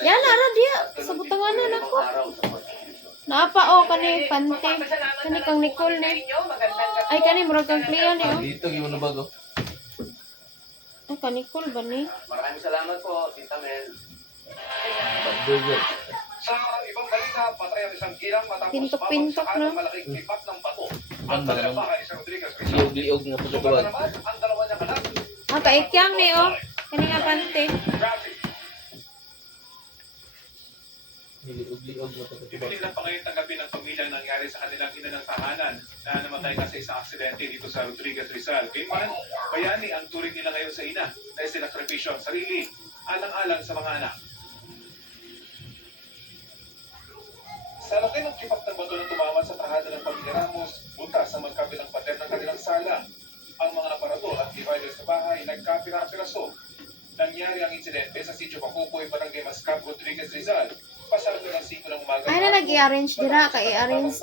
Yan ara dia sa butanganan ako. Naapa kani Pante. Kani kang Nicole ni. Ay kani murag kang Cleo ni. Dito gimana bago? Ay kang Nicole ba ni? Maraming salamat po, Tita Mel. Burger. Sa ibang balita, patay ang isang girang matapos Pintok-pintok mabagsakan na. ng malaking tipak ng bato. Ang Ang kanilang malamang. bahay sa Rodriguez Rizal. Liog-liog nga po sa Sumata tuwag. naman ang dalawa niyang anak. Ah kaikyang ni Kani nga Pante. Traffic. Liog-liog nga po sa tuwag. Pinipilit pa ngayon tanggapin ng pamilya ang nangyari sa kanilang ina ng tahanan na namatay kasi sa aksidente dito sa Rodriguez Rizal. Kayman, bayani ang turing nila ngayon sa ina na sinakripisyo ang sarili, alang-alang sa mga anak. Sa laki ng kipak ng bato na tumama sa tahanan ng pamilya Ramos, butas sa magkabilang pader ng kanilang sala. Ang mga aparador at divider sa bahay nagkapira-piraso. Nangyari ang insidente sa Sitio Makukoy, Barangay Mascab, Rodriguez Rizal. Pasado ng 5 ng umaga. Ay na nag-i-arrange dira kay i-arrange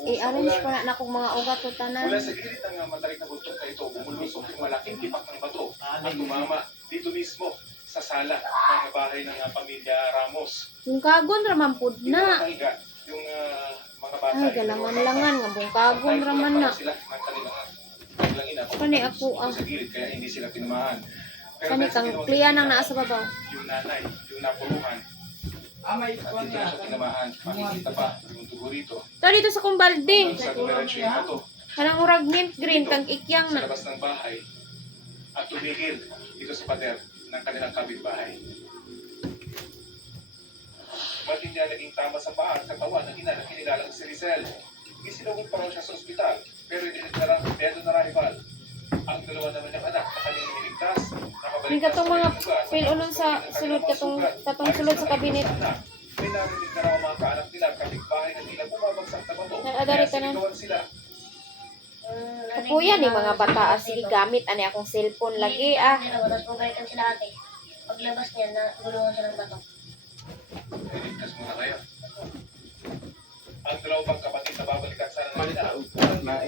pa na akong mga ugat o tanan. Mula sa gilid ng matarik na buntok na ito, bumulusok yung malaking tipak ng bato at tumama dito mismo sa sala ng bahay ng pamilya Ramos. Kung kagon raman pud na. Nakahiga yung mga bata. Ay galangan-langan nga bungkagon raman na. Sila ng kanilang ina. Kani ako Sa gilid kaya hindi sila tinamaan. Pero Kani dahil sa kang ginawang Clea nang krimen, naa sa babaw. yung nanay, yung napuruhan, at hindi na siya tinamaan, makikita pa yung tugo rito. To dito sa kumbalde. Sa dumiretso yung bato. Kanang murag mint green kang ikyang Sa na. labas ng bahay at tumigil dito sa pader ng kanilang kapitbahay. Matindi ang naging tama sa paa at katawan ng ina na kinilalang si Rizel. Isinugod pa raw siya sa ospital pero dinidlarang dedo na rival. Ang dalawa naman niyang anak na kanyang niligtas, nakabalik Ni katong na mga kanyang lugar. pilunon sa sulod katong sulod sa kabinet. May narinig na raw ang mga kaanak nila kapitbahay na tila bumabagsak na bato. Adari Kaya tanan. sinigawan sila. Kapuya ni mga bata sige gamit ani akong cellphone lagi ah. Tapos pumalitan sila ate. Paglabas niya, nagulungan siya ng bato. Iligtas muna kayo. Ang dalawang magkapatid na babalikan sana ng ina.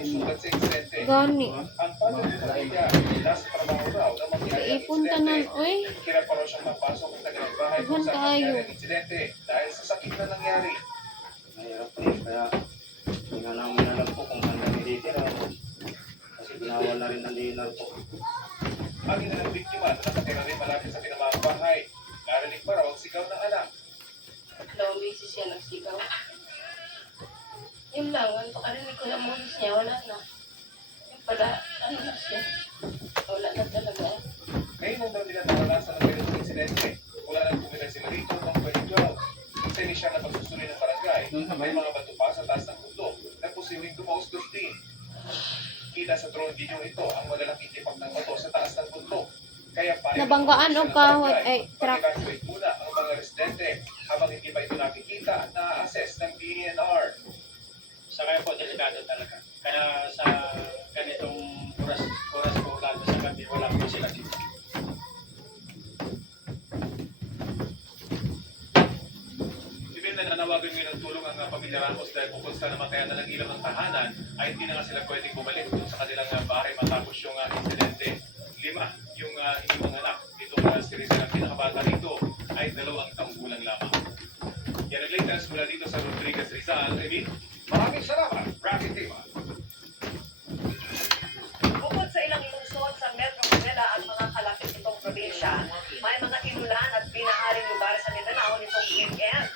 Sugat sa insidente. Gani. Ang padre ng pamilya, nasa trabaho raw na mangyari ang Iipon tanan insidente. oy. Kira pa raw siyang mapasok ang kanilang bahay kung Iwan saan tayo. nangyari ang insidente dahil sa sakit na nangyari. Mahirap eh, kaya hindi nga namin alam po kung saan kami titira. Kasi binawal na rin ang dinar po. Ang ina ng biktima na nakatira rin malapit sa pinamahang bahay. Narinig pa raw ang sigaw ng anak. Dalawang beses siya nagsigaw. Yun lang, ano pakarinig ko ng boses niya, wala na. Yung pala, ano na siya. Wala na talaga. Ngayon nang daw nila naranasan ng ganitong insidente. Mula nang tumira sila rito noong 2012. Sa inisyal na pagsusuri ng barangay, may mga bato pa sa taas ng bundok na posibleng tumaustos din. Kita sa drone video ito ang malalaking tipak ng bato sa taas ng bundok. Kaya Nabanggaan o kawat ay truck. Pag-evacuate muna ang mga residente habang hindi pa ito nakikita at na-assess ng DNR. Sa kaya po, delikado talaga. Kaya sa ganitong oras po lalo sa gabi, wala po sila dito. Ibig na nanawagan ngayon ng tulong ang pamilya Ramos dahil bukod sa namatayan na ng ilaw ng tahanan, ay hindi na nga sila pwedeng bumalik doon sa kanilang bahay matapos yung insidente. 5 yung inyong anak. Dito si Rizal ang pinakabata rito ay 2 taong gulang lamang. Yan ang latest mula dito sa Rodriguez Rizal. Emil, maraming salamat, Rapid Team. Bukod sa ilang lungsod sa Metro Manila at mga kalapit nitong probinsya, may mga inulan at binaharing lugar sa Mindanao nitong weekend.